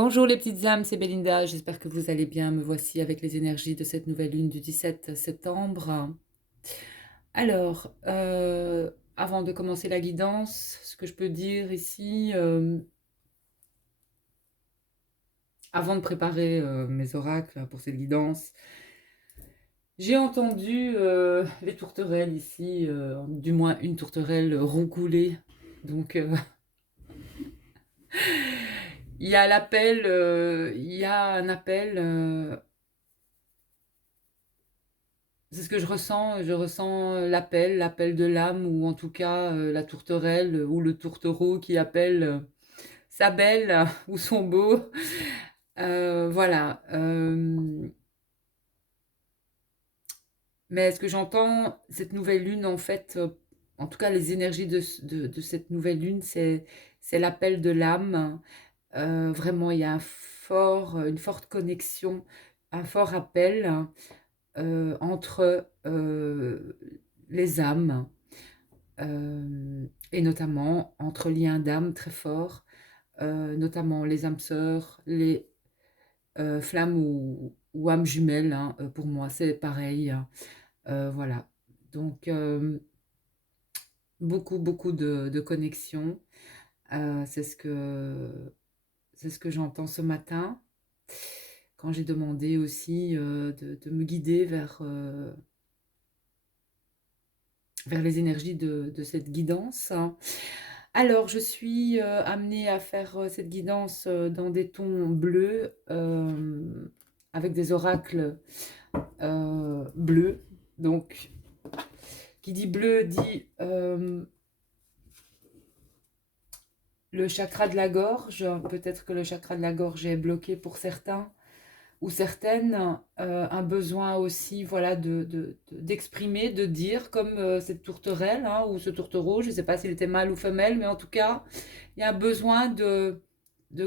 Bonjour les petites âmes, c'est Belinda, j'espère que vous allez bien. Me voici avec les énergies de cette nouvelle lune du 17 septembre. Alors, avant de commencer la guidance, ce que je peux dire ici, avant de préparer mes oracles pour cette guidance, j'ai entendu les tourterelles ici, du moins une tourterelle roncoulée. Donc, il y a l'appel, il y a un appel. C'est ce que je ressens l'appel de l'âme, ou en tout cas la tourterelle ou le tourtereau qui appelle sa belle ou son beau. Voilà. Mais ce que j'entends, cette nouvelle lune, en fait, en tout cas les énergies de cette nouvelle lune, c'est l'appel de l'âme. Vraiment, il y a une forte connexion, un fort appel entre les âmes. Et notamment entre liens d'âme très forts, notamment les âmes sœurs, les flammes ou âmes jumelles, hein, pour moi c'est pareil, hein. Voilà, donc beaucoup de connexions. C'est c'est ce que j'entends ce matin quand j'ai demandé aussi de me guider vers les énergies de cette guidance. Alors, je suis amenée à faire cette guidance dans des tons bleus, avec des oracles bleus. Donc, qui dit bleu dit le chakra de la gorge. Peut-être que le chakra de la gorge est bloqué pour certains ou certaines, un besoin aussi, voilà, d'exprimer, de dire, comme cette tourterelle, hein, ou ce tourtereau, je ne sais pas s'il était mâle ou femelle, mais en tout cas, il y a un besoin de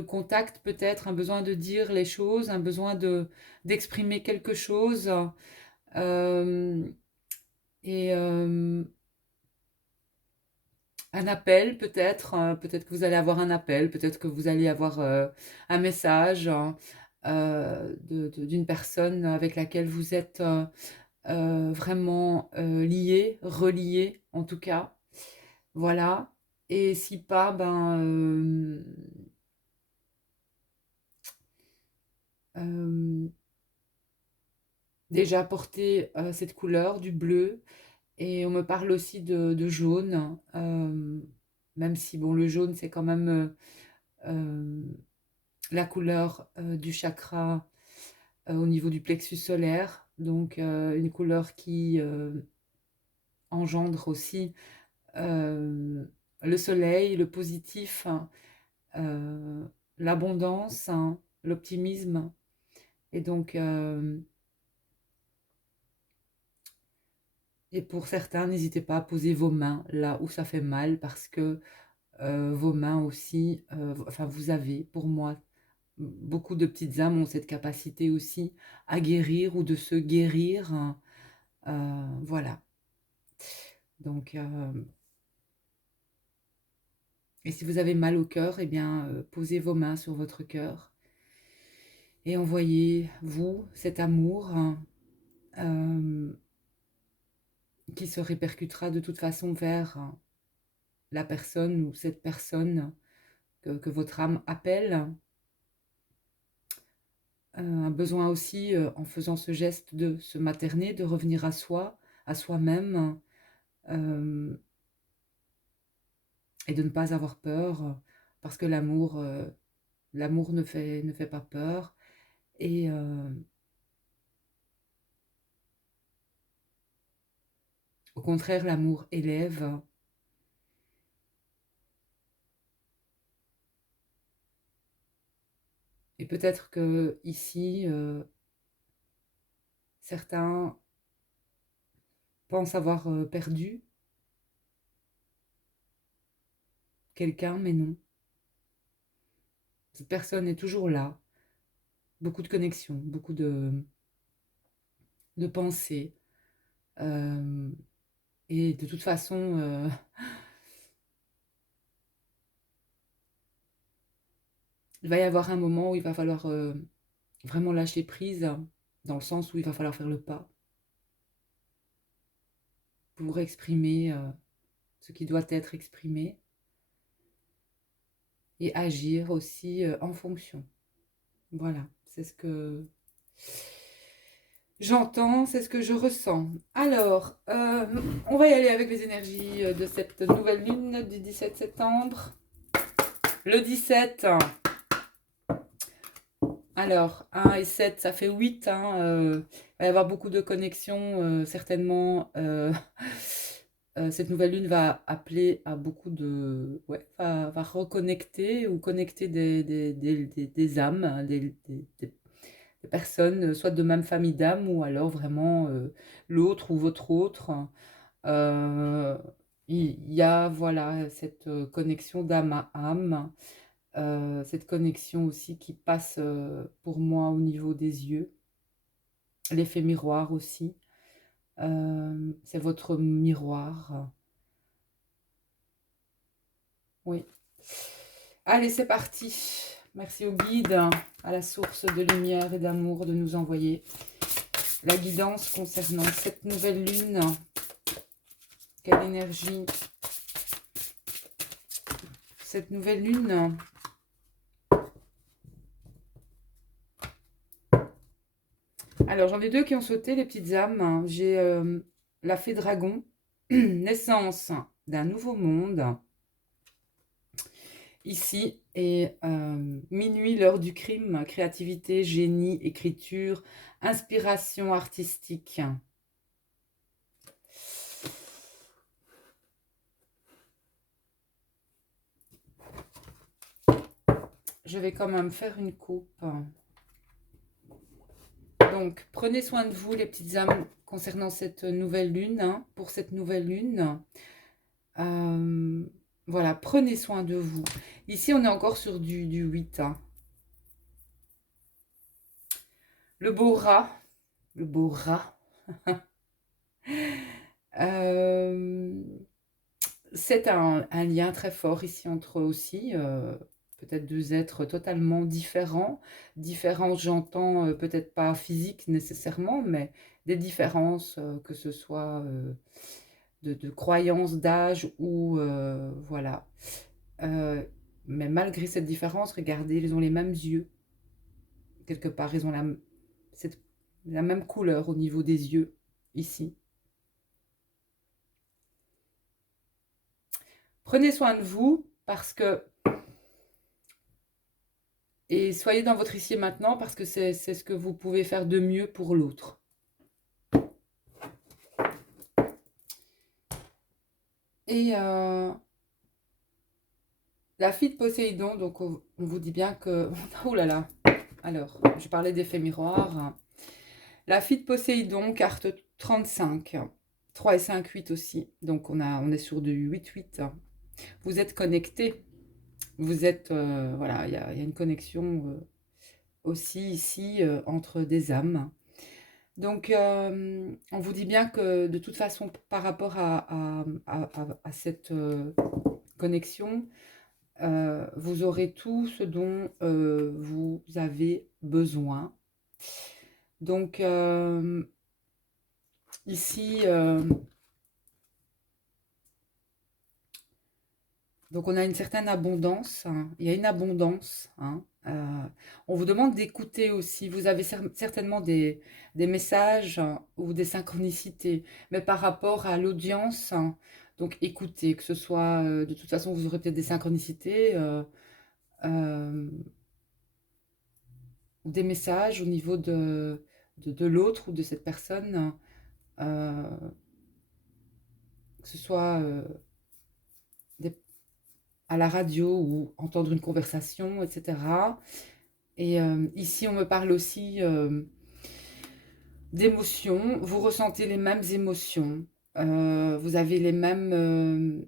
contact peut-être, un besoin de dire les choses, un besoin d'exprimer quelque chose. euh, et un appel peut-être, peut-être que vous allez avoir un appel, peut-être que vous allez avoir un message, hein, d'une personne avec laquelle vous êtes vraiment lié, relié en tout cas. Voilà. Et si pas, ben euh, déjà porter cette couleur du bleu. Et on me parle aussi de jaune, même si bon, le jaune c'est quand même euh, la couleur du chakra au niveau du plexus solaire, donc une couleur qui engendre aussi euh, le soleil, le positif, hein, euh, l'abondance, hein, l'optimisme. Et donc, et pour certains, n'hésitez pas à poser vos mains là où ça fait mal, parce que vos mains aussi, enfin vous avez, pour moi, beaucoup de petites âmes ont cette capacité aussi à guérir ou de se guérir, hein. Voilà. Donc, et si vous avez mal au cœur, eh bien, posez vos mains sur votre cœur et envoyez-vous cet amour, hein, euh, qui se répercutera de toute façon vers la personne ou cette personne que votre âme appelle. Un besoin aussi, en faisant ce geste de se materner, de revenir à soi, à soi-même, euh, et de ne pas avoir peur, parce que l'amour ne fait pas peur. Et au contraire, l'amour élève. Et peut-être que ici, certains pensent avoir perdu quelqu'un, mais non. Cette personne est toujours là. Beaucoup de connexions, beaucoup de pensées. Euh, et de toute façon, il va y avoir un moment où il va falloir vraiment lâcher prise, dans le sens où il va falloir faire le pas pour exprimer ce qui doit être exprimé et agir aussi en fonction. Voilà, c'est ce que j'entends, c'est ce que je ressens. Alors, on va y aller avec les énergies de cette nouvelle lune du 17 septembre. Le 17, alors 1 et 7, ça fait 8. Il va y avoir beaucoup de connexions, certainement. Cette nouvelle lune va appeler à beaucoup de... Ouais, va reconnecter ou connecter des âmes, hein, des personnes, soit de même famille d'âmes, ou alors vraiment l'autre ou votre autre. Euh, il y a, voilà, cette connexion d'âme à âme, cette connexion aussi qui passe pour moi au niveau des yeux, l'effet miroir aussi. C'est votre miroir. Oui. Allez, c'est parti. Merci au guide, à la source de lumière et d'amour de nous envoyer la guidance concernant cette nouvelle lune. Quelle énergie cette nouvelle lune? Alors, j'en ai deux qui ont sauté, les petites âmes. J'ai la fée dragon, naissance d'un nouveau monde, ici, et minuit, l'heure du crime, créativité, génie, écriture, inspiration artistique. Je vais quand même faire une coupe. Donc, prenez soin de vous, les petites âmes, concernant cette nouvelle lune, pour cette nouvelle lune. Voilà, prenez soin de vous. Ici, on est encore sur du 8. Le beau rat. Le beau rat. C'est un lien très fort ici entre eux aussi. Peut-être deux êtres totalement différents. Différences, j'entends, peut-être pas physiques nécessairement, mais des différences, que ce soit de croyances, d'âge ou voilà. Mais malgré cette différence, regardez, ils ont les mêmes yeux. Quelque part, ils ont la même couleur au niveau des yeux, ici. Prenez soin de vous, parce que... Et soyez dans votre ici et maintenant, parce que c'est ce que vous pouvez faire de mieux pour l'autre. Et la fille de Poséidon, donc on vous dit bien que... Oh là là. Alors, je parlais d'effet miroir. La fille de Poséidon, carte 35. 3 et 5, 8 aussi. Donc on est sur du 8-8. Vous êtes connectés. Vous êtes... voilà, il y a une connexion aussi ici entre des âmes. Donc on vous dit bien que de toute façon, par rapport à cette connexion, vous aurez tout ce dont vous avez besoin. Donc ici, donc on a une certaine abondance, hein. Il y a une abondance, hein. On vous demande d'écouter aussi. Vous avez certainement des messages, hein, ou des synchronicités, mais par rapport à l'audience, hein. Donc écoutez, que ce soit, de toute façon, vous aurez peut-être des synchronicités, euh, ou des messages au niveau de l'autre ou de cette personne, euh, que ce soit des à la radio ou entendre une conversation, etc. Et ici, on me parle aussi d'émotions. Vous ressentez les mêmes émotions. Vous avez les mêmes...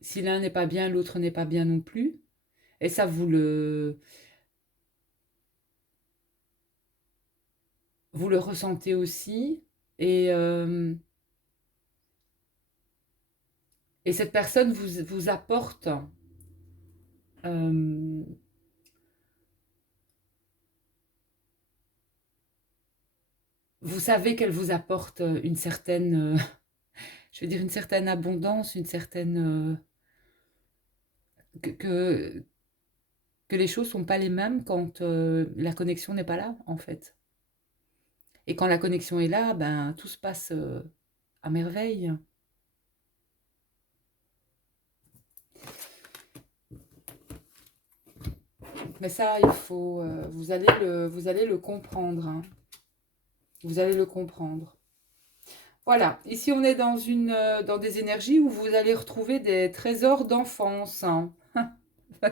si l'un n'est pas bien, l'autre n'est pas bien non plus. Et ça, vous le ressentez aussi. Et Et cette personne vous apporte, euh, vous savez qu'elle vous apporte une certaine, je veux dire une certaine abondance, une certaine, que, que, que les choses sont pas les mêmes quand la connexion n'est pas là, en fait. Et quand la connexion est là, ben tout se passe à merveille. Mais ça, il faut, vous allez le comprendre, hein. Vous allez le comprendre. Voilà, ici on est dans dans des énergies où vous allez retrouver des trésors d'enfance, hein.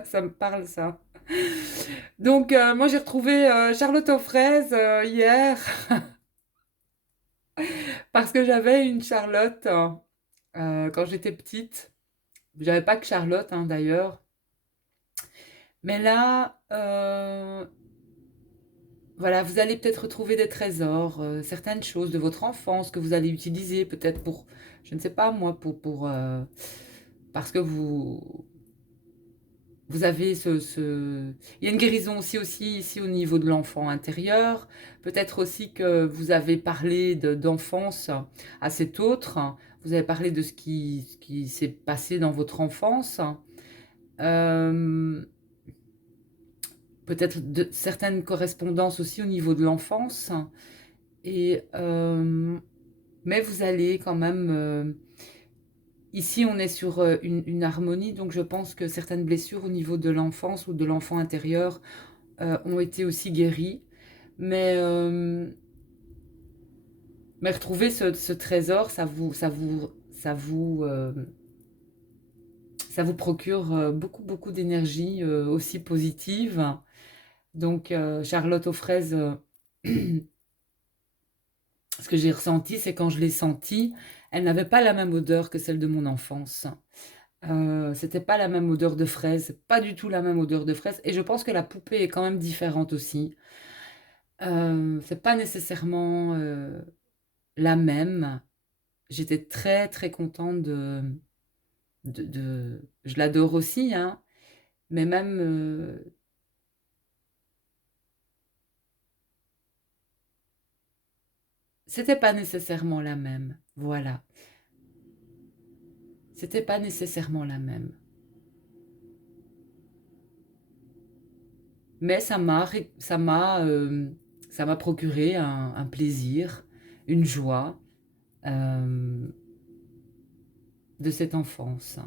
Ça me parle ça. Donc moi j'ai retrouvé Charlotte aux fraises hier parce que j'avais une Charlotte quand j'étais petite. J'avais pas que Charlotte hein, d'ailleurs. Mais là, voilà, vous allez peut-être retrouver des trésors, certaines choses de votre enfance que vous allez utiliser peut-être pour, je ne sais pas moi, parce que vous avez Il y a une guérison aussi ici au niveau de l'enfant intérieur. Peut-être aussi que vous avez parlé d'enfance à cet autre. Vous avez parlé de ce qui s'est passé dans votre enfance. Euh, Peut-être de certaines correspondances aussi au niveau de l'enfance. Et, mais vous allez quand même... ici, on est sur une harmonie, donc je pense que certaines blessures au niveau de l'enfance ou de l'enfant intérieur ont été aussi guéries. Mais, euh, mais retrouver ce trésor, ça vous procure beaucoup, beaucoup d'énergie aussi positive. Donc, Charlotte aux fraises, ce que j'ai ressenti, c'est quand je l'ai sentie, elle n'avait pas la même odeur que celle de mon enfance. C'était pas la même odeur de fraise, pas du tout la même odeur de fraise. Et je pense que la poupée est quand même différente aussi. C'est pas nécessairement la même. J'étais très très contente je l'adore aussi, hein, mais même c'était pas nécessairement la même. Voilà, c'était pas nécessairement la même. Mais ça m'a procuré un plaisir, une joie euh, de cette enfance.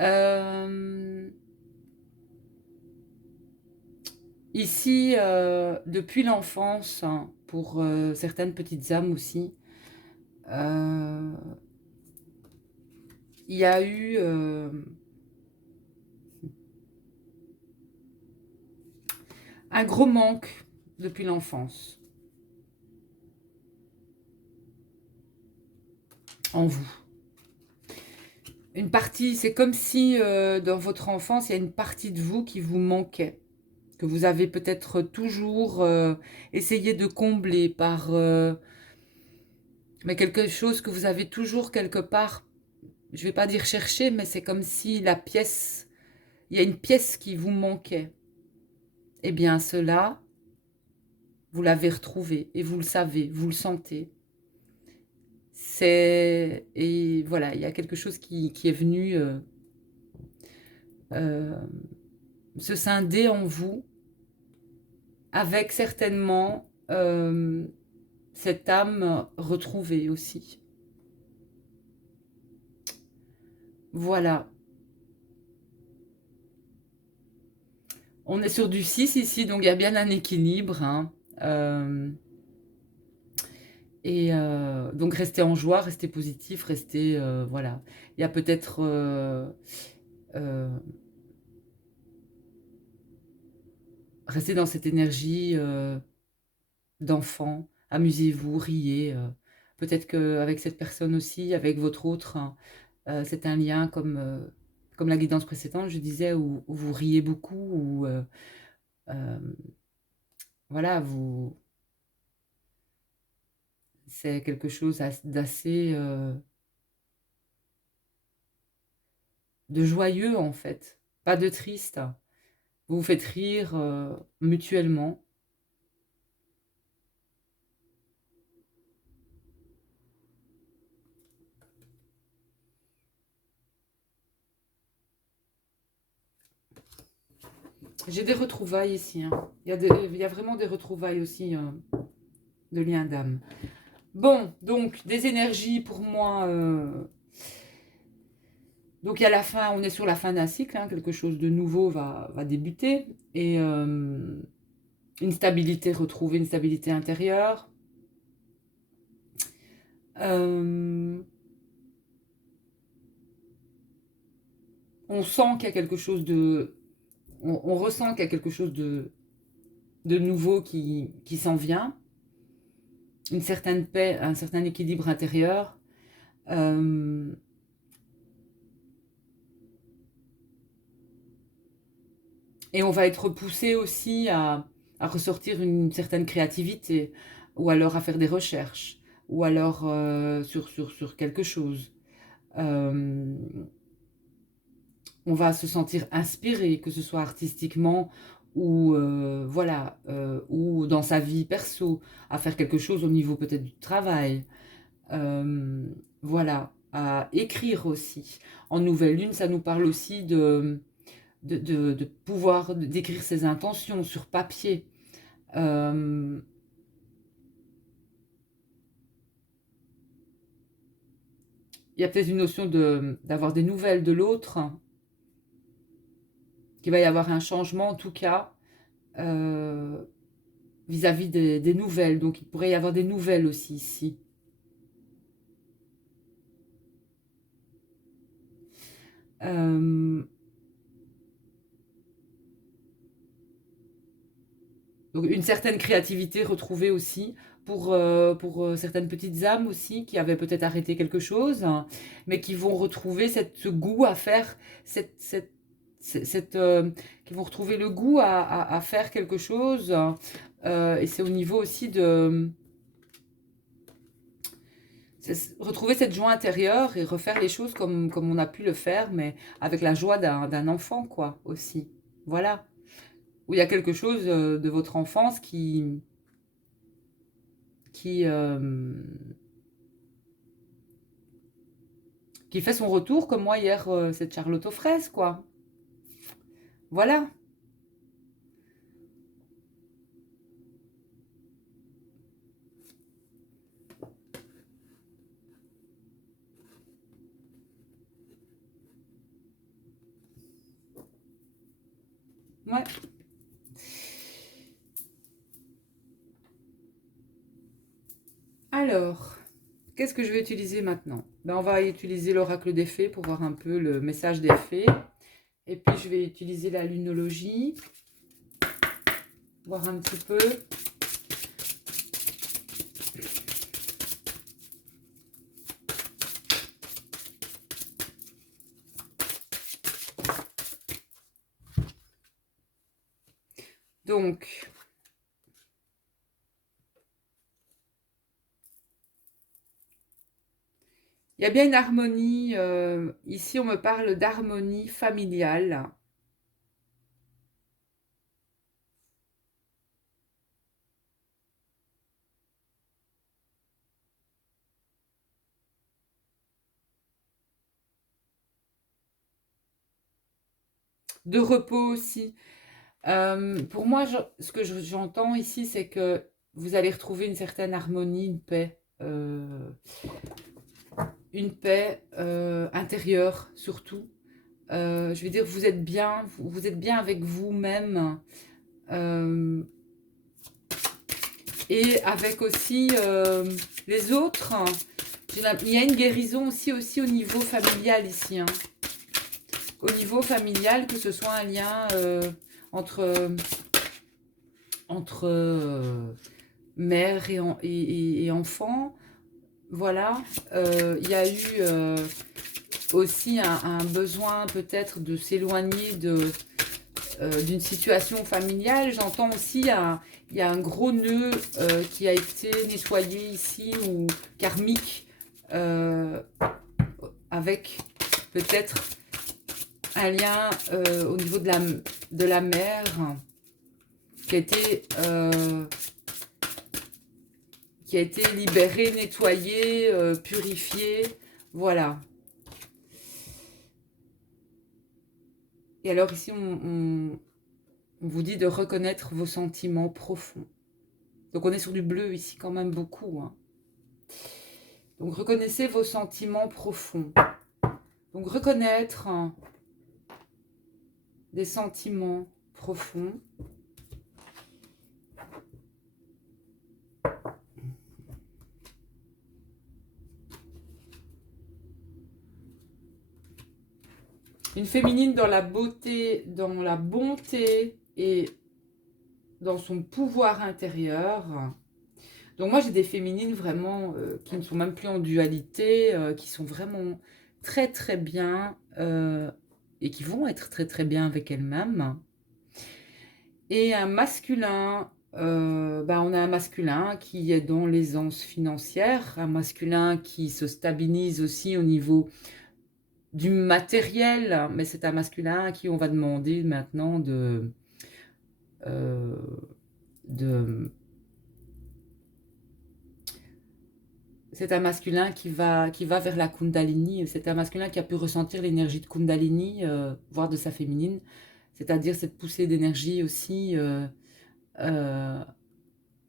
Euh, Ici, depuis l'enfance, hein, pour certaines petites âmes aussi, euh, il y a eu un gros manque depuis l'enfance en vous. Une partie, c'est comme si dans votre enfance, il y a une partie de vous qui vous manquait, que vous avez peut-être toujours essayé de combler par mais quelque chose que vous avez toujours quelque part, je ne vais pas dire chercher, mais c'est comme si il y a une pièce qui vous manquait. Eh bien, cela, vous l'avez retrouvé et vous le savez, vous le sentez. Et voilà, il y a quelque chose qui est venu euh, se scinder en vous avec certainement cette âme retrouvée aussi. Voilà. On est sur du 6 ici, donc il y a bien un équilibre, hein. Euh, donc restez en joie, restez positif, restez... voilà. Il y a peut-être... euh, restez dans cette énergie d'enfant, amusez-vous, riez. Peut-être qu'avec cette personne aussi, avec votre autre, hein, c'est un lien comme la guidance précédente, je disais, où vous riez beaucoup, où euh, voilà, c'est quelque chose d'assez de joyeux en fait, pas de triste. Vous vous faites rire mutuellement. J'ai des retrouvailles ici, hein. Il y a vraiment des retrouvailles aussi de liens d'âme. Bon, donc des énergies pour moi. Donc il y a la fin, on est sur la fin d'un cycle, hein, quelque chose de nouveau va débuter. Et une stabilité retrouvée, une stabilité intérieure. On sent qu'il y a quelque chose de... On ressent qu'il y a quelque chose de nouveau qui s'en vient. Une certaine paix, un certain équilibre intérieur. Et on va être poussé aussi à ressortir une certaine créativité, ou alors à faire des recherches, ou alors sur quelque chose. On va se sentir inspiré, que ce soit artistiquement ou voilà, ou dans sa vie perso, à faire quelque chose au niveau peut-être du travail. Voilà, à écrire aussi. En nouvelle lune, ça nous parle aussi de pouvoir d'écrire ses intentions sur papier. Il y a peut-être une notion d'avoir des nouvelles de l'autre, qu'il va y avoir un changement en tout cas vis-à-vis des nouvelles. Donc il pourrait y avoir des nouvelles aussi ici. Donc une certaine créativité retrouvée aussi pour certaines petites âmes aussi qui avaient peut-être arrêté quelque chose, hein, mais qui vont retrouver ce goût à faire, qui vont retrouver le goût à faire quelque chose. Et c'est au niveau aussi de retrouver cette joie intérieure et refaire les choses comme on a pu le faire, mais avec la joie d'un enfant, quoi, aussi. Voilà. Où il y a quelque chose de votre enfance qui, euh, qui fait son retour, comme moi hier, cette Charlotte aux fraises, quoi. Voilà. Ouais. Alors, qu'est-ce que je vais utiliser maintenant? Ben, on va utiliser l'oracle des fées pour voir un peu le message des fées. Et puis, je vais utiliser la lunologie, voir un petit peu. Donc, il y a bien une harmonie. Ici, on me parle d'harmonie familiale. De repos aussi. Pour moi, ce que j'entends ici, c'est que vous allez retrouver une certaine harmonie, une paix intérieure surtout. Je veux dire, vous êtes bien avec vous-même et avec aussi les autres. Il y a une guérison aussi au niveau familial ici, hein. Au niveau familial, que ce soit un lien entre mère et enfant. Voilà. Il y a eu aussi un besoin peut-être de s'éloigner d'une situation familiale. J'entends aussi il y a un gros nœud qui a été nettoyé ici, ou karmique, avec peut-être un lien au niveau de la mère qui a été libéré, nettoyé, purifié. Voilà. Et alors ici, on vous dit de reconnaître vos sentiments profonds. Donc on est sur du bleu ici quand même beaucoup. Hein. Donc reconnaissez vos sentiments profonds. Donc reconnaître des sentiments profonds. Une féminine dans la beauté, dans la bonté et dans son pouvoir intérieur. Donc moi j'ai des féminines vraiment qui ne sont même plus en dualité, qui sont vraiment très très bien et qui vont être très très bien avec elles-mêmes. Et un masculin, on a un masculin qui est dans l'aisance financière, un masculin qui se stabilise aussi au niveau du matériel, mais c'est un masculin à qui on va demander maintenant euh, de c'est un masculin qui va vers la Kundalini, c'est un masculin qui a pu ressentir l'énergie de Kundalini, voire de sa féminine, c'est-à-dire cette poussée d'énergie aussi, euh,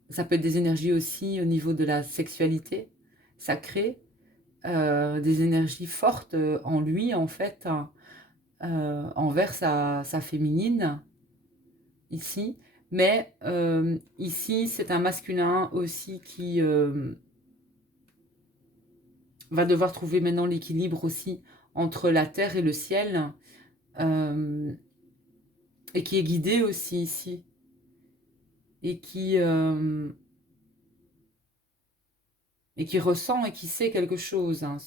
ça peut être des énergies aussi au niveau de la sexualité sacrée, des énergies fortes en lui en fait, hein, envers sa féminine, ici. Mais ici, c'est un masculin aussi qui va devoir trouver maintenant l'équilibre aussi entre la terre et le ciel, euh, et qui est guidé aussi ici, et et qui ressent et qui sait quelque chose, hein,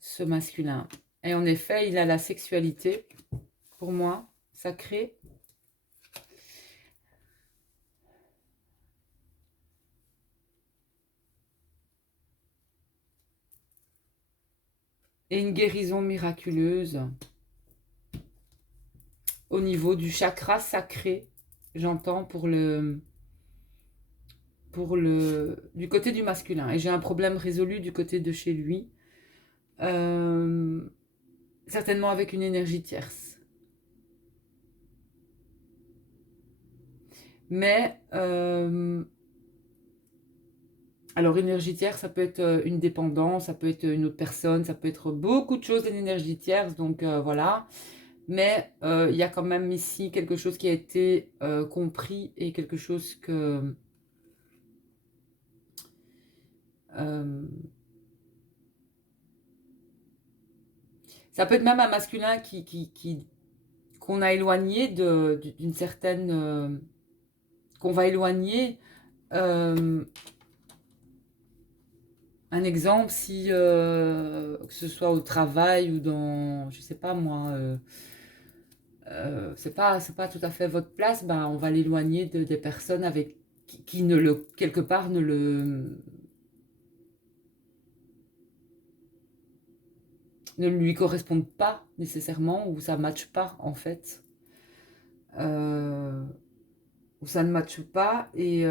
ce masculin. Et en effet, il a la sexualité, pour moi, sacrée. Et une guérison miraculeuse au niveau du chakra sacré, j'entends du côté du masculin. Et j'ai un problème résolu du côté de chez lui, certainement avec une énergie tierce. Mais, alors énergie tierce, ça peut être une dépendance, ça peut être une autre personne, ça peut être beaucoup de choses d'une énergie tierce, donc voilà. Mais il y a quand même ici quelque chose qui a été compris et quelque chose que... ça peut être même un masculin qu'on a éloigné d'une certaine... qu'on va éloigner. Un exemple, si que ce soit au travail ou dans, je sais pas moi, c'est pas tout à fait votre place, ben on va l'éloigner des personnes avec qui ne le quelque part ne lui correspondent pas nécessairement ou ça matche pas en fait, euh, ou ça ne matche pas et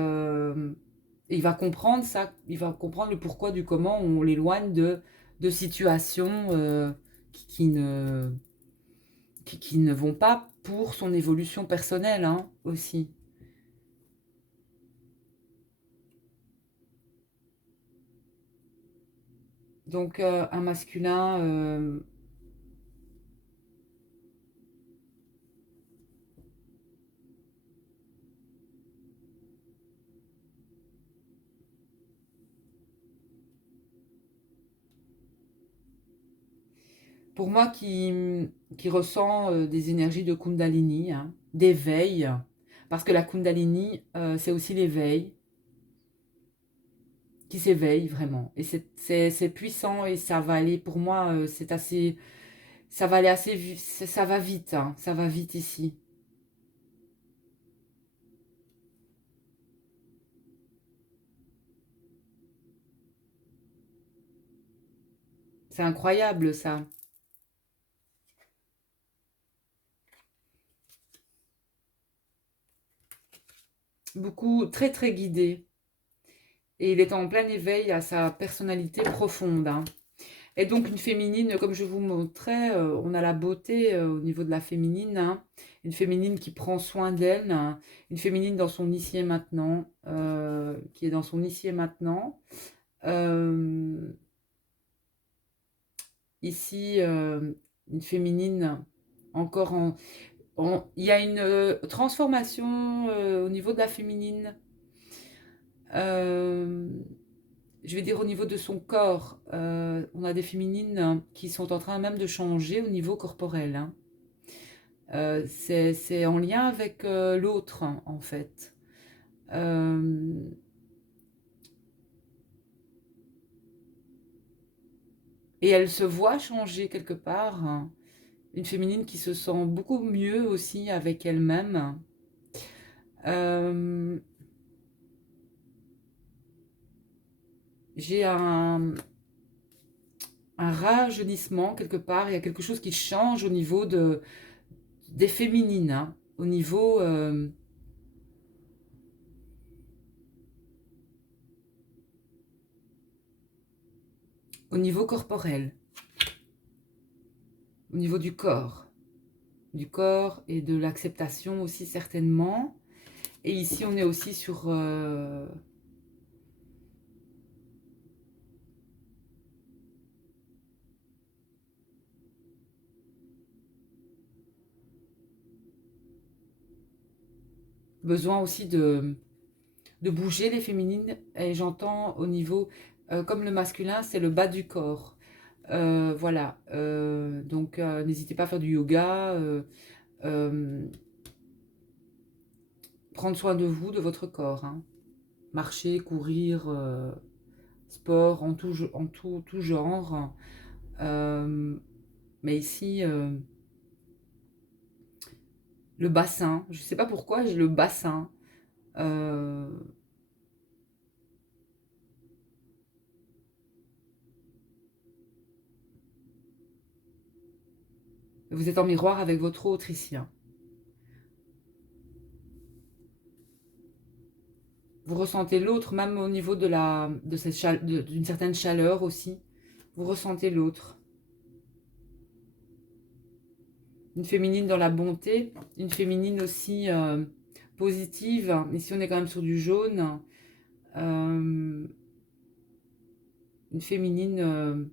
il va comprendre ça, il va comprendre le pourquoi du comment on l'éloigne de situations qui ne vont pas pour son évolution personnelle, hein, aussi. Donc un masculin, pour moi qui ressent des énergies de Kundalini, hein, d'éveil, parce que la Kundalini, c'est aussi l'éveil, qui s'éveille vraiment. Et c'est puissant et ça va aller, pour moi, c'est assez, ça va aller assez vite, ça va vite, hein, ça va vite ici. C'est incroyable ça. beaucoup, très très guidé. Et il est en plein éveil à sa personnalité profonde, hein. Et donc une féminine, comme je vous montrais, on a la beauté au niveau de la féminine, hein. Une féminine qui prend soin d'elle, hein. Une féminine dans son ici et maintenant, qui est dans son ici et maintenant. Euh, Ici, une féminine encore il y a une transformation au niveau de la féminine. Euh, je vais dire au niveau de son corps. On a des féminines qui sont en train même de changer au niveau corporel, hein. C'est en lien avec l'autre, hein, en fait. Euh, et elle se voit changer quelque part, hein. Une féminine qui se sent beaucoup mieux aussi avec elle-même. Euh, j'ai un rajeunissement quelque part. Il y a quelque chose qui change au niveau des féminines, hein. Au niveau corporel, au niveau du corps et de l'acceptation aussi certainement. Et ici, on est aussi sur besoin aussi de bouger les féminines. Et j'entends au niveau, comme le masculin, c'est le bas du corps. Voilà. Donc, n'hésitez pas à faire du yoga, euh, prendre soin de vous, de votre corps, hein. Marcher, courir, sport, tout genre. Euh, mais ici, le bassin, je ne sais pas pourquoi j'ai le bassin. Euh, vous êtes en miroir avec votre autre ici, hein. Vous ressentez l'autre, même au niveau d'une certaine chaleur aussi. Vous ressentez l'autre. Une féminine dans la bonté, une féminine aussi positive. Ici, on est quand même sur du jaune. Euh, une féminine.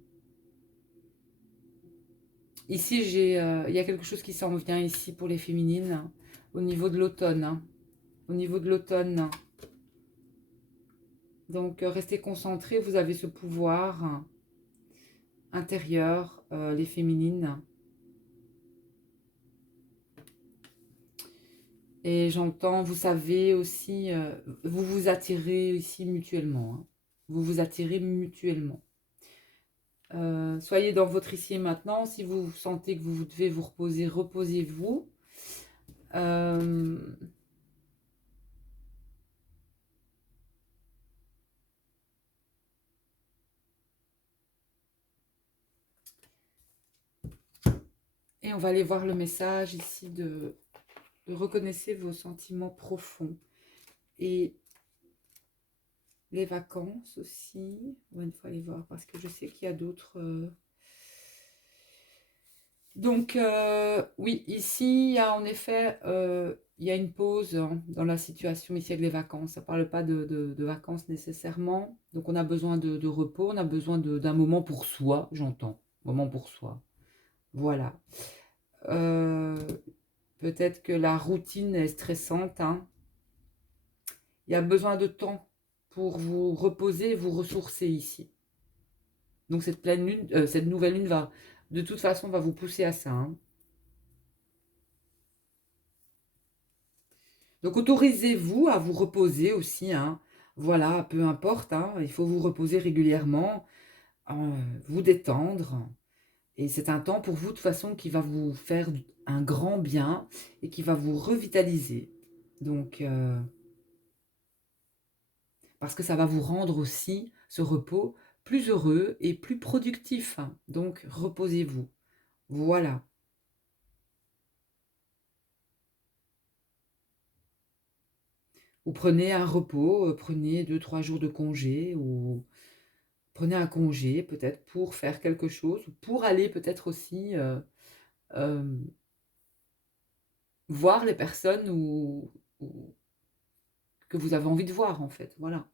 Ici, il y a quelque chose qui s'en vient ici pour les féminines, au niveau de l'automne, hein. Au niveau de l'automne. Donc, restez concentrés, vous avez ce pouvoir intérieur, les féminines. Et j'entends, vous savez aussi, vous vous attirez ici mutuellement, hein. Vous vous attirez mutuellement. Soyez dans votre ici et maintenant. Si vous sentez que vous devez vous reposer, reposez-vous. Euh, et on va aller voir le message ici de reconnaissez vos sentiments profonds. Et les vacances aussi. On va une fois aller voir parce que je sais qu'il y a d'autres... Donc, oui, ici, il y a en effet, il y a une pause, hein, dans la situation ici avec les vacances. Ça ne parle pas de vacances nécessairement. Donc, on a besoin de repos, on a besoin d'un moment pour soi, j'entends. Moment pour soi. Voilà. Euh, Peut-être que la routine est stressante, hein. Il y a besoin de temps pour vous reposer, vous ressourcer ici. Donc, cette pleine lune, cette nouvelle lune va, de toute façon, va vous pousser à ça, hein. Donc autorisez-vous à vous reposer aussi, hein. Voilà, peu importe, hein, il faut vous reposer régulièrement, euh, vous détendre. Et c'est un temps pour vous de toute façon qui va vous faire un grand bien et qui va vous revitaliser. Donc, parce que ça va vous rendre aussi, ce repos, plus heureux et plus productif, hein. Donc reposez-vous. Voilà. Ou prenez un repos, prenez 2-3 jours de congé, ou prenez un congé peut-être pour faire quelque chose, ou pour aller peut-être aussi voir les personnes que vous avez envie de voir en fait, voilà.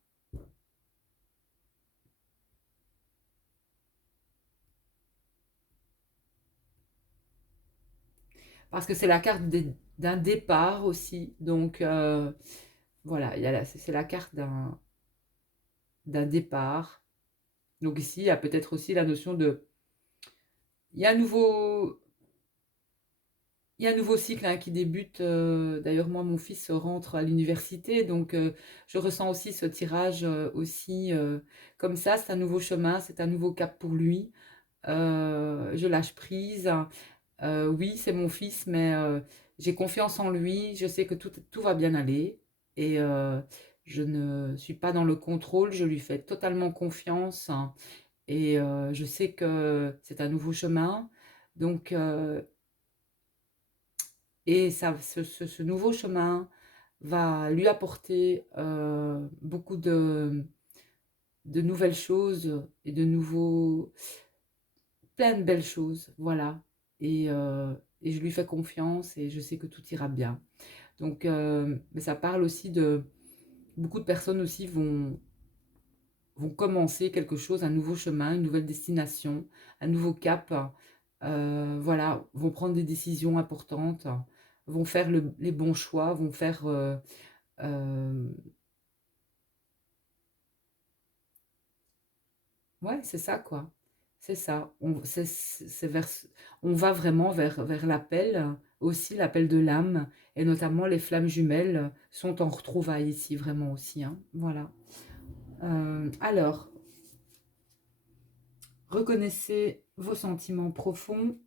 Parce que c'est la carte d'un départ aussi, donc voilà, c'est la carte d'un départ. Donc ici, il y a peut-être aussi la notion de... Il y a un nouveau, il y a un nouveau cycle qui débute. D'ailleurs, moi, mon fils rentre à l'université, donc je ressens aussi ce tirage aussi comme ça. C'est un nouveau chemin, c'est un nouveau cap pour lui. Je lâche prise. Oui, c'est mon fils, mais j'ai confiance en lui. Je sais que tout va bien aller et je ne suis pas dans le contrôle. Je lui fais totalement confiance, et je sais que c'est un nouveau chemin. Donc, et ça, ce nouveau chemin va lui apporter beaucoup de nouvelles choses et plein de belles choses, voilà. Et je lui fais confiance et je sais que tout ira bien. Donc, mais ça parle aussi de... Beaucoup de personnes aussi vont commencer quelque chose, un nouveau chemin, une nouvelle destination, un nouveau cap. Voilà, vont prendre des décisions importantes, vont faire les bons choix, vont faire... ouais, c'est ça, quoi. C'est ça. On va vraiment vers l'appel, aussi l'appel de l'âme, et notamment les flammes jumelles sont en retrouvailles ici, vraiment aussi, hein. Voilà. Alors, reconnaissez vos sentiments profonds.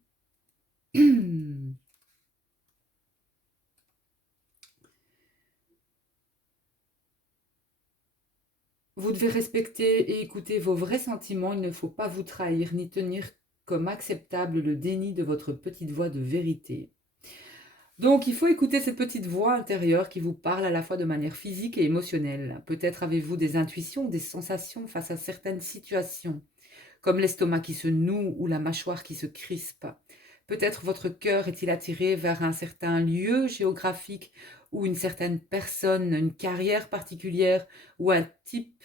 Vous devez respecter et écouter vos vrais sentiments. Il ne faut pas vous trahir ni tenir comme acceptable le déni de votre petite voix de vérité. Donc, il faut écouter cette petite voix intérieure qui vous parle à la fois de manière physique et émotionnelle. Peut-être avez-vous des intuitions, des sensations face à certaines situations, comme l'estomac qui se noue ou la mâchoire qui se crispe. Peut-être votre cœur est-il attiré vers un certain lieu géographique ou une certaine personne, une carrière particulière ou un type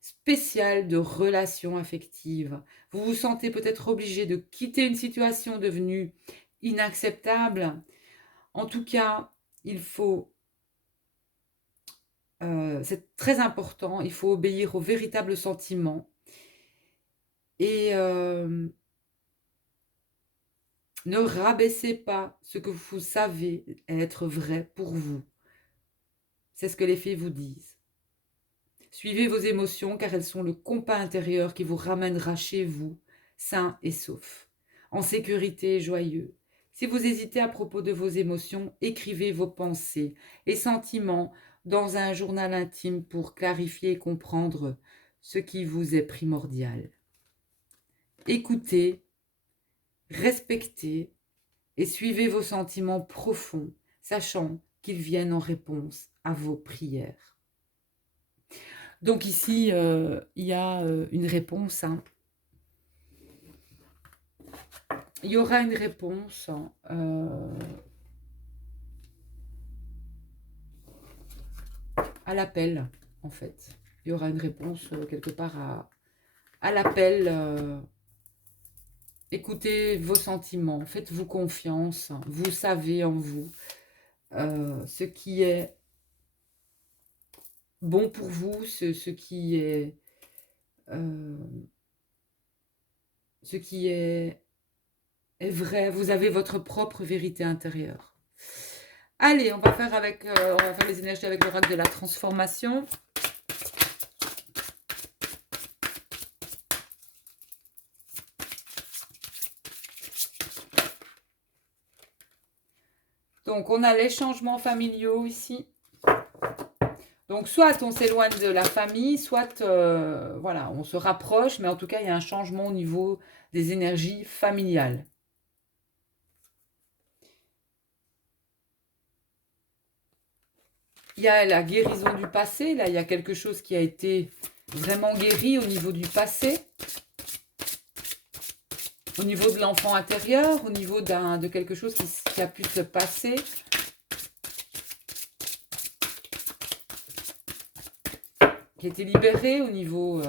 spécial de relation affective. Vous vous sentez peut-être obligé de quitter une situation devenue inacceptable. En tout cas, il faut, c'est très important, il faut obéir aux véritables sentiments et ne rabaissez pas ce que vous savez être vrai pour vous. C'est ce que les fées vous disent. Suivez vos émotions car elles sont le compas intérieur qui vous ramènera chez vous, sain et sauf, en sécurité et joyeux. Si vous hésitez à propos de vos émotions, écrivez vos pensées et sentiments dans un journal intime pour clarifier et comprendre ce qui vous est primordial. Écoutez, respectez et suivez vos sentiments profonds, sachant qu'ils viennent en réponse à vos prières. Donc ici, il y a une réponse, hein. Il y aura une réponse à l'appel, en fait. Il y aura une réponse quelque part à l'appel. Écoutez vos sentiments, faites-vous confiance, vous savez en vous ce qui est bon pour vous, ce qui est vrai. Vous avez votre propre vérité intérieure. Allez, on va faire les énergies avec l'oracle de la transformation. Donc, on a les changements familiaux ici. Donc, soit on s'éloigne de la famille, soit voilà, on se rapproche, mais en tout cas, il y a un changement au niveau des énergies familiales. Il y a la guérison du passé. Là, il y a quelque chose qui a été vraiment guéri au niveau du passé, au niveau de l'enfant intérieur, au niveau de quelque chose qui a pu se passer. Qui a été libéré au niveau...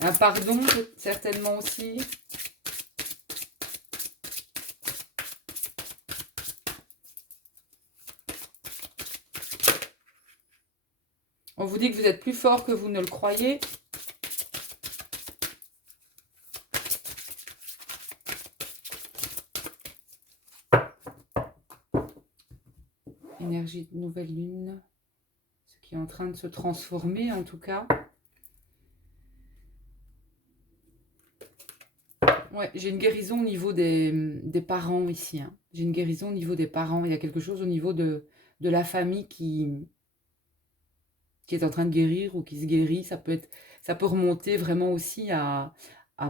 un pardon, certainement aussi. On vous dit que vous êtes plus fort que vous ne le croyez. Énergie de nouvelle lune. Ce qui est en train de se transformer en tout cas. Ouais, j'ai une guérison au niveau des parents ici. Hein. J'ai une guérison au niveau des parents. Il y a quelque chose au niveau de la famille qui est en train de guérir ou qui se guérit. Ça peut remonter vraiment aussi à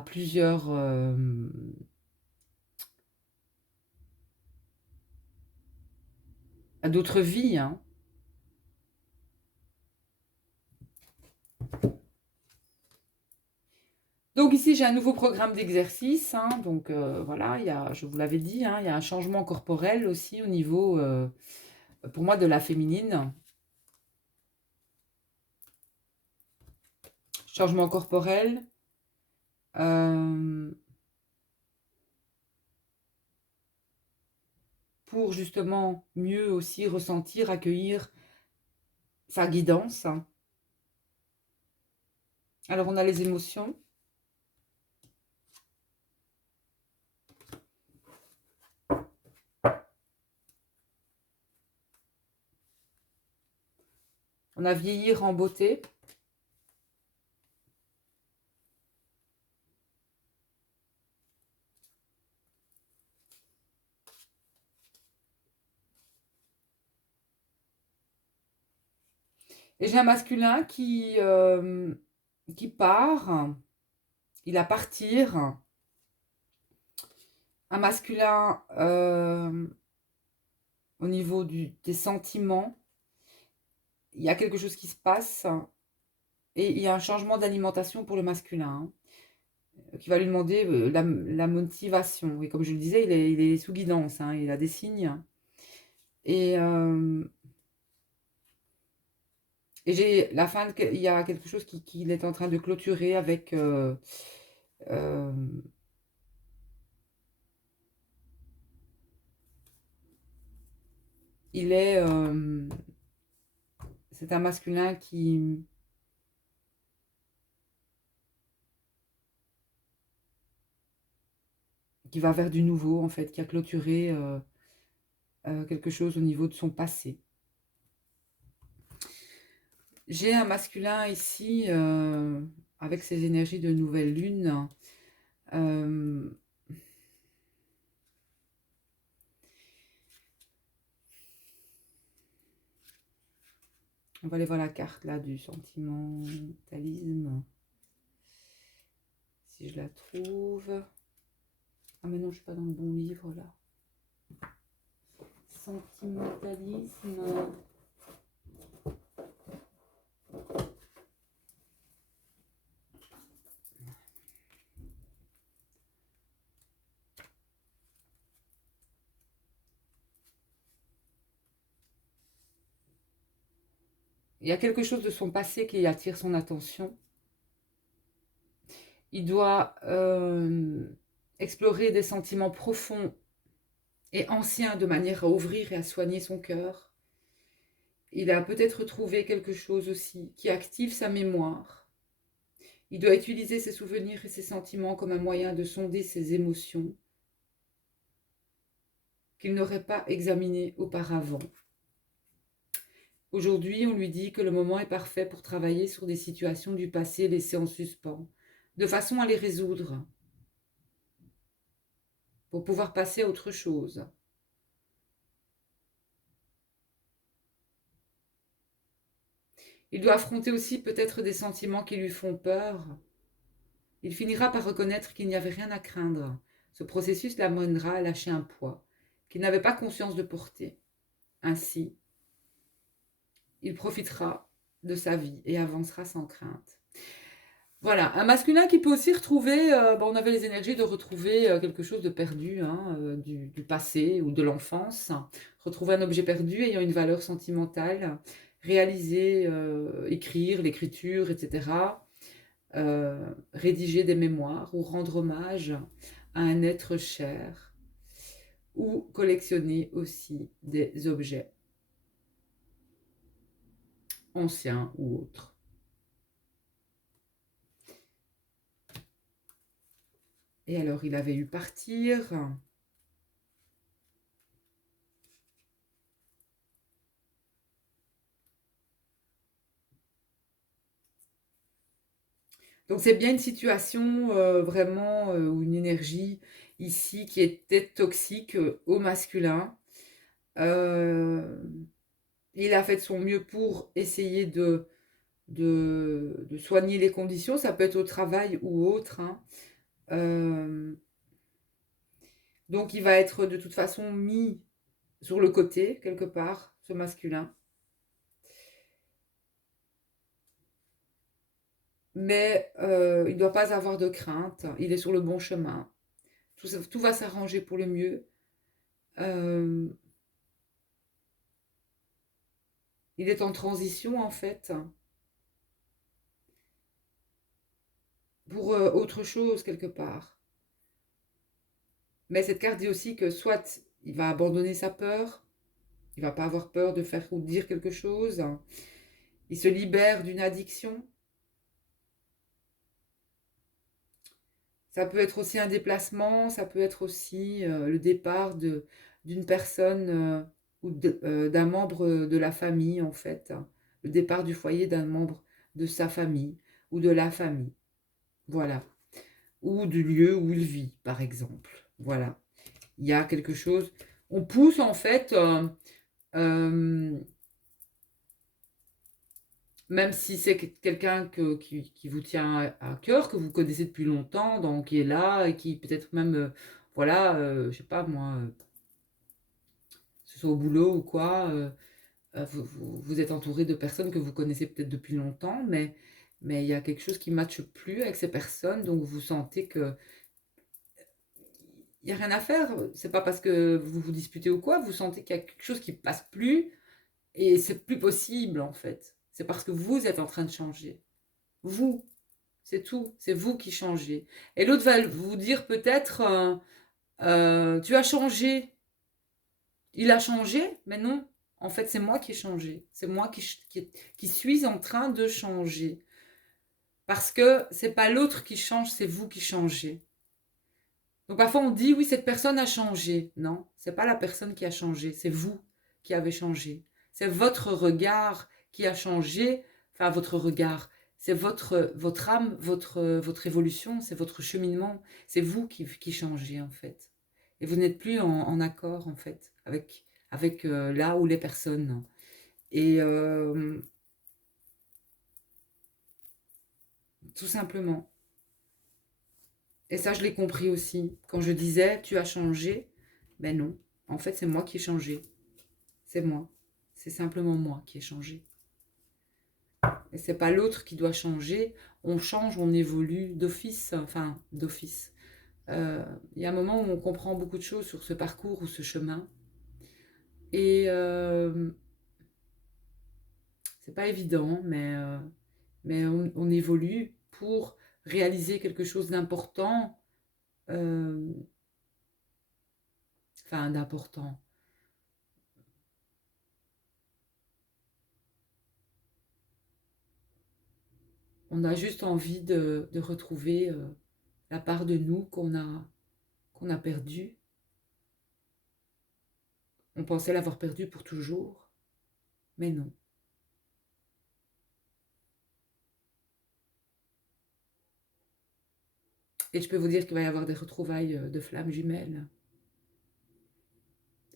plusieurs... à d'autres vies. Hein. Donc ici, j'ai un nouveau programme d'exercice. Hein, donc voilà, je vous l'avais dit, hein, il y a un changement corporel aussi au niveau, pour moi, de la féminine. Changement corporel. Pour justement mieux aussi ressentir, accueillir sa guidance. Alors, on a les émotions. On a vieillir en beauté. Et j'ai un masculin qui part. Il a partir. Un masculin au niveau des sentiments. Il y a quelque chose qui se passe. Et il y a un changement d'alimentation pour le masculin. Hein, qui va lui demander la motivation. Et comme je le disais, il est sous guidance. Hein, il a des signes. Et j'ai la fin, il y a quelque chose qu'il est en train de clôturer avec euh, il est c'est un masculin qui va vers du nouveau en fait, qui a clôturé quelque chose au niveau de son passé. J'ai un masculin ici avec ses énergies de nouvelle lune. On va aller voir la carte là du sentimentalisme. Si je la trouve. Ah mais non, je suis pas dans le bon livre là. Sentimentalisme. Il y a quelque chose de son passé qui attire son attention. Il doit explorer des sentiments profonds et anciens de manière à ouvrir et à soigner son cœur. Il a peut-être trouvé quelque chose aussi qui active sa mémoire. Il doit utiliser ses souvenirs et ses sentiments comme un moyen de sonder ses émotions qu'il n'aurait pas examinées auparavant. Aujourd'hui, on lui dit que le moment est parfait pour travailler sur des situations du passé laissées en suspens, de façon à les résoudre, pour pouvoir passer à autre chose. Il doit affronter aussi peut-être des sentiments qui lui font peur. Il finira par reconnaître qu'il n'y avait rien à craindre. Ce processus l'amènera à lâcher un poids qu'il n'avait pas conscience de porter. Ainsi, il profitera de sa vie et avancera sans crainte. Voilà, un masculin qui peut aussi retrouver, on avait les énergies de retrouver quelque chose de perdu, hein, du passé ou de l'enfance, retrouver un objet perdu ayant une valeur sentimentale, réaliser, écrire, l'écriture, etc., rédiger des mémoires ou rendre hommage à un être cher, ou collectionner aussi des objets anciens ou autres. Et alors, il avait eu partir. Donc, c'est bien une situation vraiment ou une énergie ici qui était toxique au masculin. Il a fait de son mieux pour essayer de soigner les conditions. Ça peut être au travail ou autre, hein. Euh, donc, il va être de toute façon mis sur le côté, quelque part, ce masculin. Mais il ne doit pas avoir de crainte. Il est sur le bon chemin. Tout va s'arranger pour le mieux. Euh, il est en transition, en fait, pour autre chose, quelque part. Mais cette carte dit aussi que soit il va abandonner sa peur, il va pas avoir peur de faire ou de dire quelque chose, il se libère d'une addiction. Ça peut être aussi un déplacement, ça peut être aussi le départ d'une personne ou d'un membre de la famille, en fait. Le départ du foyer d'un membre de sa famille ou de la famille. Voilà. Ou du lieu où il vit, par exemple. Voilà. Il y a quelque chose. On pousse, en fait, euh, même si c'est quelqu'un qui vous tient à cœur, que vous connaissez depuis longtemps, donc qui est là et qui peut-être même, voilà, je sais pas moi, que ce soit au boulot ou quoi, vous êtes entouré de personnes que vous connaissez peut-être depuis longtemps, mais il y a quelque chose qui ne matche plus avec ces personnes, donc vous sentez que il n'y a rien à faire. C'est pas parce que vous vous disputez ou quoi, vous sentez qu'il y a quelque chose qui passe plus et c'est plus possible en fait. C'est parce que vous êtes en train de changer. Vous, c'est tout. C'est vous qui changez. Et l'autre va vous dire peut-être, tu as changé. Il a changé, mais non. En fait, c'est moi qui ai changé. C'est moi qui suis en train de changer. Parce que c'est pas l'autre qui change, c'est vous qui changez. Donc parfois on dit oui, cette personne a changé. Non, c'est pas la personne qui a changé, c'est vous qui avez changé. C'est votre regard qui a changé, enfin votre regard, c'est votre âme, votre évolution, c'est votre cheminement, c'est vous qui changez en fait. Et vous n'êtes plus en accord en fait avec là où les personnes. Et tout simplement. Et ça, je l'ai compris aussi. Quand je disais, tu as changé, ben non. En fait, c'est moi qui ai changé. C'est moi. C'est simplement moi qui ai changé. Et c'est pas l'autre qui doit changer. On change, on évolue d'office. Enfin, d'office. Il y a un moment où on comprend beaucoup de choses sur ce parcours ou ce chemin. Et c'est pas évident, mais on évolue pour réaliser quelque chose d'important. euh, enfin, d'important. On a juste envie de retrouver la part de nous qu'on a perdue. On pensait l'avoir perdue pour toujours, mais non. Et je peux vous dire qu'il va y avoir des retrouvailles de flammes jumelles.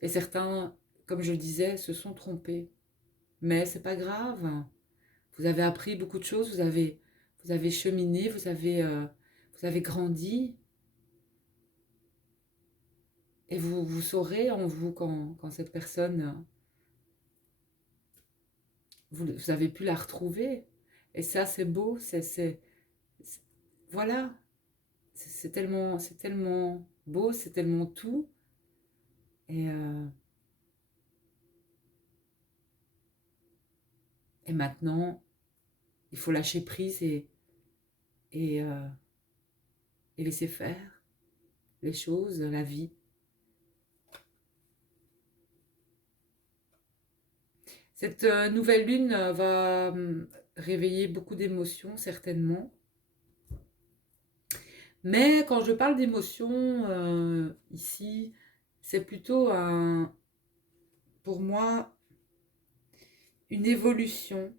Et certains, comme je le disais, se sont trompés. Mais c'est pas grave. Vous avez appris beaucoup de choses, vous avez cheminé, vous avez grandi. Et vous saurez en vous quand cette personne, vous avez pu la retrouver. Et ça, c'est beau, c'est- voilà, c'est tellement beau, c'est tellement tout. Et, euh, et maintenant, il faut lâcher prise et, euh, et laisser faire les choses, la vie. Cette nouvelle lune va réveiller beaucoup d'émotions, certainement. Mais quand je parle d'émotions, ici, c'est plutôt pour moi une évolution.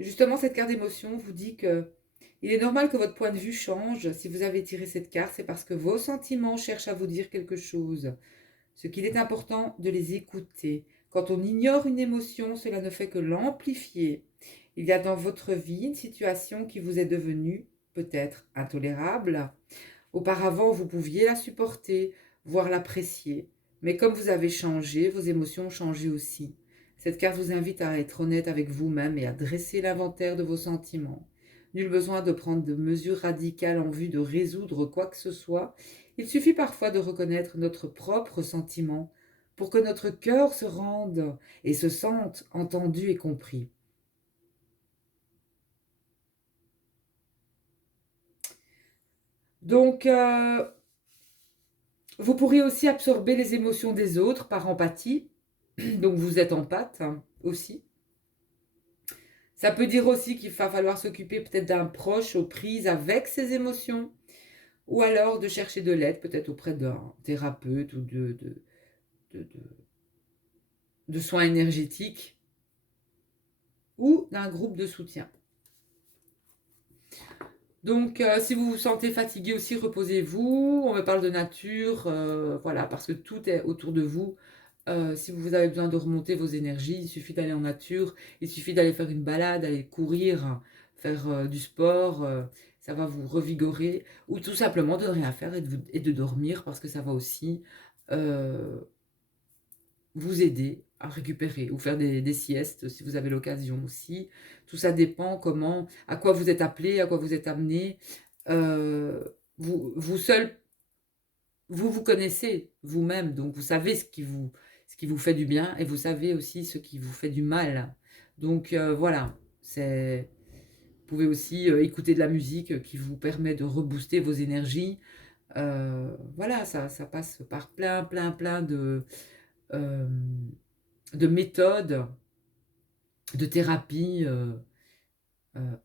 Justement, cette carte d'émotion vous dit que il est normal que votre point de vue change. Si vous avez tiré cette carte, c'est parce que vos sentiments cherchent à vous dire quelque chose. Ce qu'il est important de les écouter. Quand on ignore une émotion, cela ne fait que l'amplifier. Il y a dans votre vie une situation qui vous est devenue peut-être intolérable. Auparavant, vous pouviez la supporter, voire l'apprécier. Mais comme vous avez changé, vos émotions ont changé aussi. Cette carte vous invite à être honnête avec vous-même et à dresser l'inventaire de vos sentiments. Nul besoin de prendre de mesures radicales en vue de résoudre quoi que ce soit. Il suffit parfois de reconnaître notre propre sentiment pour que notre cœur se rende et se sente entendu et compris. Donc, vous pourriez aussi absorber les émotions des autres par empathie. Donc vous êtes empathe aussi. Ça peut dire aussi qu'il va falloir s'occuper peut-être d'un proche aux prises avec ses émotions, ou alors de chercher de l'aide peut-être auprès d'un thérapeute ou de, de soins énergétiques, ou d'un groupe de soutien. Donc si vous vous sentez fatigué aussi, reposez-vous. On me parle de nature, voilà, parce que tout est autour de vous. Si vous avez besoin de remonter vos énergies, il suffit d'aller en nature, il suffit d'aller faire une balade, aller courir, faire du sport, ça va vous revigorer, ou tout simplement de ne rien faire et de dormir parce que ça va aussi euh, vous aider à récupérer ou faire des siestes si vous avez l'occasion aussi. Tout ça dépend à quoi vous êtes appelé, à quoi vous êtes amené. Euh, vous seul vous vous connaissez vous-même, donc vous savez ce qui vous fait du bien et vous savez aussi ce qui vous fait du mal. Donc voilà, vous pouvez aussi écouter de la musique qui vous permet de rebooster vos énergies. Voilà, ça passe par plein euh, de méthodes, de thérapie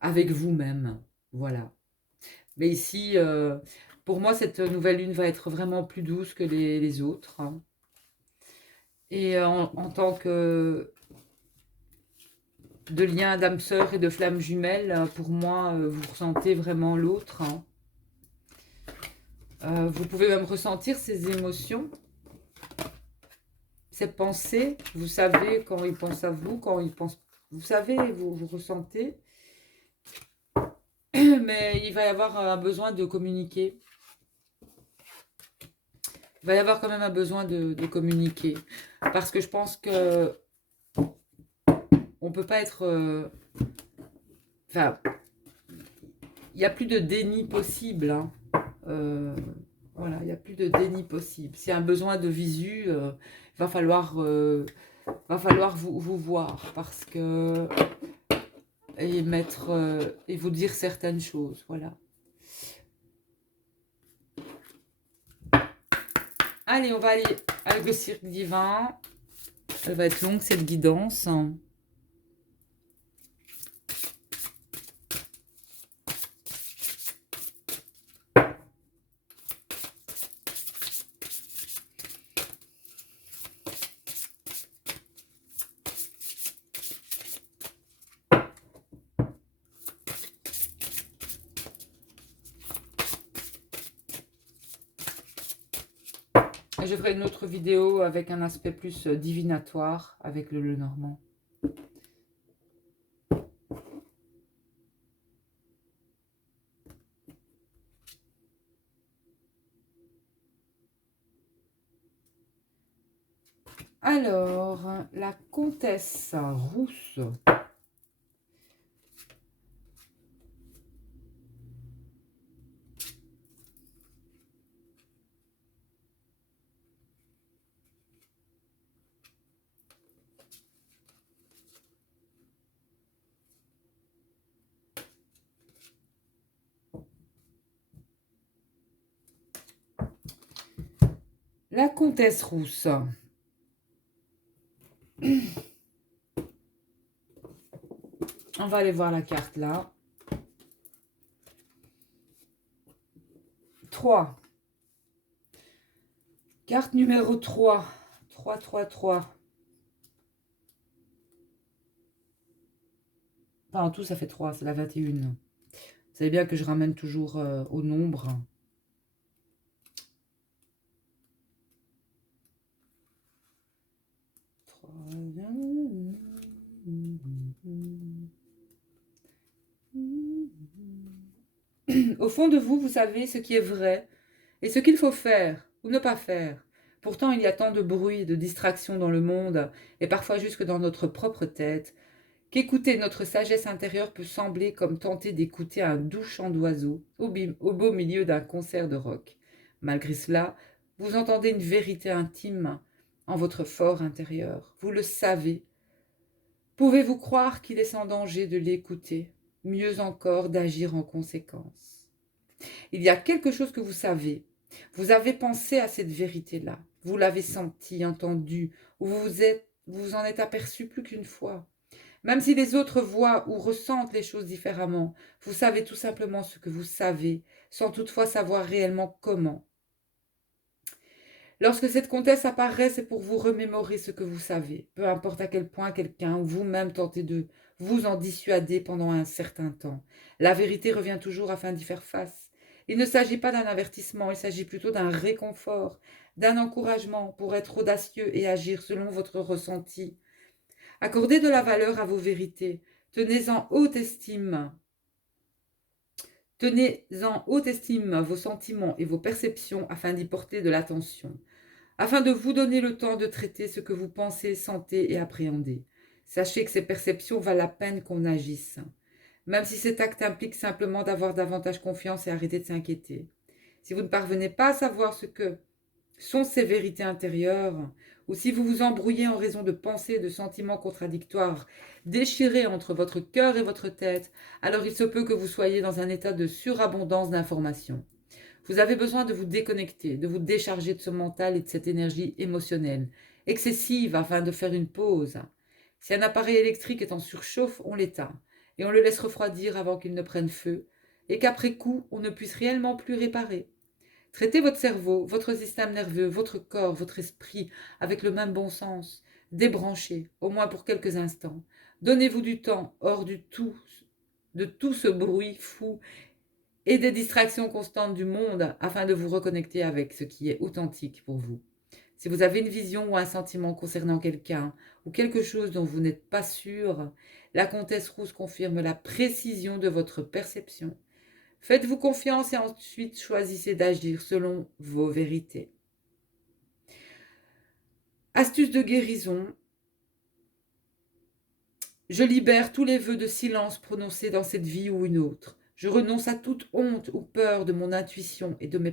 avec vous-même. Voilà. Mais ici, pour moi, cette nouvelle lune va être vraiment plus douce que les autres, hein. Et en tant que de lien d'âme sœur et de flamme jumelle, pour moi, vous ressentez vraiment l'autre, hein. Vous pouvez même ressentir ces émotions, ces pensées. Vous savez quand il pense à vous, quand il pense... Vous savez, vous ressentez. Mais il va y avoir un besoin de communiquer. Il va y avoir quand même un besoin de communiquer. Parce que je pense que on peut pas être... Enfin, il n'y a plus de déni possible, hein. Euh, voilà, il n'y a plus de déni possible. S'il y a un besoin de visu, va falloir vous voir parce que et mettre et vous dire certaines choses. Voilà. Allez, on va aller avec le cirque divin. Elle va être longue cette guidance. Et je ferai une autre vidéo avec un aspect plus divinatoire avec le Lenormand. Alors, la comtesse rousse. La comtesse rousse. On va aller voir la carte là. 3. Carte numéro 3. 3, 3, 3. Enfin, en tout, ça fait 3. C'est la 21. Vous savez bien que je ramène toujours au nombre. Au fond de vous, vous savez ce qui est vrai et ce qu'il faut faire ou ne pas faire. Pourtant, il y a tant de bruit, de distractions dans le monde, et parfois jusque dans notre propre tête, qu'écouter notre sagesse intérieure peut sembler comme tenter d'écouter un doux chant d'oiseau au beau milieu d'un concert de rock. Malgré cela, vous entendez une vérité intime en votre fort intérieur. Vous le savez. Pouvez-vous croire qu'il est sans danger de l'écouter, mieux encore d'agir en conséquence? Il y a quelque chose que vous savez. Vous avez pensé à cette vérité-là. Vous l'avez sentie, entendue, ou vous vous en êtes aperçu plus qu'une fois. Même si les autres voient ou ressentent les choses différemment, vous savez tout simplement ce que vous savez, sans toutefois savoir réellement comment. Lorsque cette comtesse apparaît, c'est pour vous remémorer ce que vous savez, peu importe à quel point quelqu'un ou vous-même tentez de vous en dissuader pendant un certain temps. La vérité revient toujours afin d'y faire face. Il ne s'agit pas d'un avertissement, il s'agit plutôt d'un réconfort, d'un encouragement pour être audacieux et agir selon votre ressenti. Accordez de la valeur à vos vérités, tenez en haute estime. Tenez en haute estime vos sentiments et vos perceptions afin d'y porter de l'attention, afin de vous donner le temps de traiter ce que vous pensez, sentez et appréhendez. Sachez que ces perceptions valent la peine qu'on agisse, même si cet acte implique simplement d'avoir davantage confiance et arrêter de s'inquiéter. Si vous ne parvenez pas à savoir ce que sont ces vérités intérieures, ou si vous vous embrouillez en raison de pensées et de sentiments contradictoires déchirés entre votre cœur et votre tête, alors il se peut que vous soyez dans un état de surabondance d'informations. Vous avez besoin de vous déconnecter, de vous décharger de ce mental et de cette énergie émotionnelle excessive afin de faire une pause. Si un appareil électrique est en surchauffe, on l'éteint et on le laisse refroidir avant qu'il ne prenne feu et qu'après coup, on ne puisse réellement plus réparer. Traitez votre cerveau, votre système nerveux, votre corps, votre esprit avec le même bon sens. Débranchez, au moins pour quelques instants. Donnez-vous du temps hors de tout ce bruit fou et des distractions constantes du monde afin de vous reconnecter avec ce qui est authentique pour vous. Si vous avez une vision ou un sentiment concernant quelqu'un ou quelque chose dont vous n'êtes pas sûr, la comtesse rousse confirme la précision de votre perception. Faites-vous confiance et ensuite choisissez d'agir selon vos vérités. Astuce de guérison. Je libère tous les vœux de silence prononcés dans cette vie ou une autre. Je renonce à toute honte ou peur de mon intuition et de mes